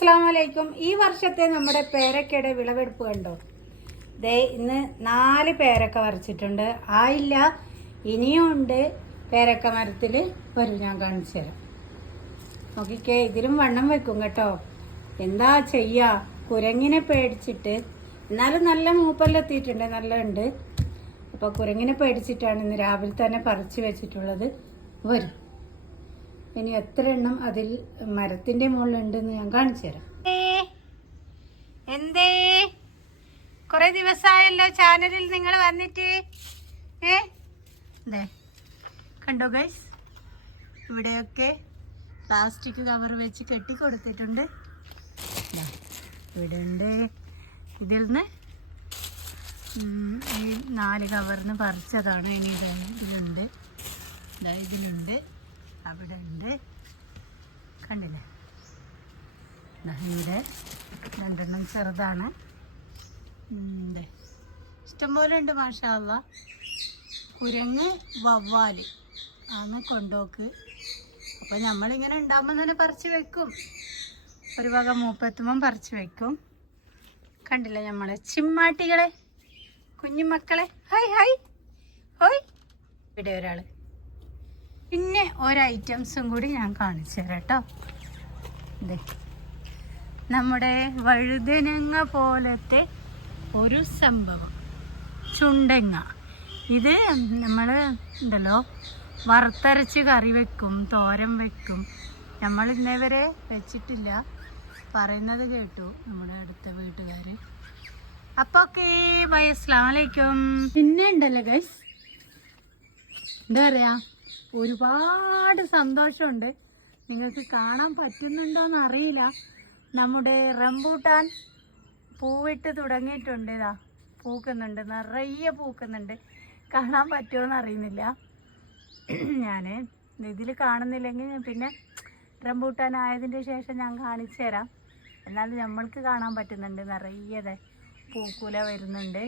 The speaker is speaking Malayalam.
അസ്സലാമലൈക്കും. ഈ വർഷത്തെ നമ്മുടെ പേരക്കയുടെ വിളവെടുപ്പ് കണ്ടോ? ദേ ഇന്ന് 4 പേരക്ക പറിച്ചിട്ടുണ്ട്. ആയില്ല, ഇനിയും ഉണ്ട്. പേരക്ക മരത്തിൽ വരും, ഞാൻ കാണിച്ചു തരാം. നോക്കിക്കേ, ഇതിലും വണ്ണം വെക്കും കേട്ടോ. എന്താ ചെയ്യാ, കുരങ്ങിനെ പേടിച്ചിട്ട്. എന്നാലും നല്ല മൂപ്പല്ലെത്തിയിട്ടുണ്ട്, നല്ല ഉണ്ട്. അപ്പോൾ കുരങ്ങിനെ പേടിച്ചിട്ടാണ് ഇന്ന് രാവിലെ തന്നെ പറിച്ചു വെച്ചിട്ടുള്ളത്. വരും. ഇനി എത്ര എണ്ണം അതിൽ മരത്തിന്റെ മുകളിലുണ്ടെന്ന് ഞാൻ കാണിച്ചു തരാം. എന്തേ കുറെ ദിവസമായല്ലോ ചാനലിൽ നിങ്ങൾ വന്നിട്ട്. അതെ, കണ്ടോ ഗൈസ്, ഇവിടെയൊക്കെ പ്ലാസ്റ്റിക് കവർ വെച്ച് കെട്ടി കൊടുത്തിട്ടുണ്ട്. ഇവിടെ ഉണ്ട്. ഇതിൽ നിന്ന് ഈ 4 കവറിന് പറിച്ചതാണ്. ഇനി ഇതിലുണ്ട്, ഇതിലുണ്ട്, അവിടെ ഉണ്ട്, കണ്ടില്ലേ? ഇവിടെ 2 എണ്ണം ചെറുതാണ്. ഇഷ്ടംപോലെ ഉണ്ട് മാഷാ അല്ലാ. കുരങ്ങ് വവ്വാല് ആണ് കൊണ്ടോക്ക്. അപ്പം നമ്മളിങ്ങനെ ഉണ്ടാകുമ്പോൾ തന്നെ പറിച്ച് വെക്കും. ഒരു വക മൂപ്പെത്തുമ്പം പറിച്ച് വെക്കും. കണ്ടില്ലേ നമ്മളെ ചിമ്മാട്ടികളെ, കുഞ്ഞുമക്കളെ? ഹായ് ഹായ് ഹോയ്. ഇവിടെ ഒരാൾ. പിന്നെ ഐറ്റംസും കൂടി ഞാൻ കാണിച്ചു തരാം കേട്ടോ. അതെ, നമ്മുടെ വഴുതനങ്ങ പോലത്തെ ഒരു സംഭവം, ചുണ്ടങ്ങ. ഇത് നമ്മൾ ഉണ്ടല്ലോ വറുത്തരച്ച് കറി വെക്കും, തോരൻ വെക്കും. നമ്മൾ ഇന്നേവരെ വെച്ചിട്ടില്ല, പറയുന്നത് കേട്ടു നമ്മുടെ അടുത്ത വീട്ടുകാർ. അപ്പോൾ ഓക്കേ, ബൈ, അസ്സലാമു അലൈക്കും. പിന്നെ ഉണ്ടല്ലോ ഗൈസ്, എന്താ പറയാ, ഒരുപാട് സന്തോഷമുണ്ട്. നിങ്ങൾക്ക് കാണാൻ പറ്റുന്നുണ്ടോയെന്ന് അറിയില്ല. നമ്മുടെ റംബൂട്ടാൻ പൂവിട്ട് തുടങ്ങിയിട്ടുണ്ട്. ഇതാ പൂക്കുന്നുണ്ട്, നിറയെ പൂക്കുന്നുണ്ട്. കാണാൻ പറ്റുമോയെന്ന് അറിയുന്നില്ല. ഞാൻ ഇതിൽ കാണുന്നില്ലെങ്കിൽ പിന്നെ റംബൂട്ടാൻ ആയതിൻ്റെ ശേഷം ഞാൻ കാണിച്ചു തരാം. എന്നാലും നമ്മൾക്ക് കാണാൻ പറ്റുന്നുണ്ട്, നിറയെ പൂക്കുല വരുന്നുണ്ട്.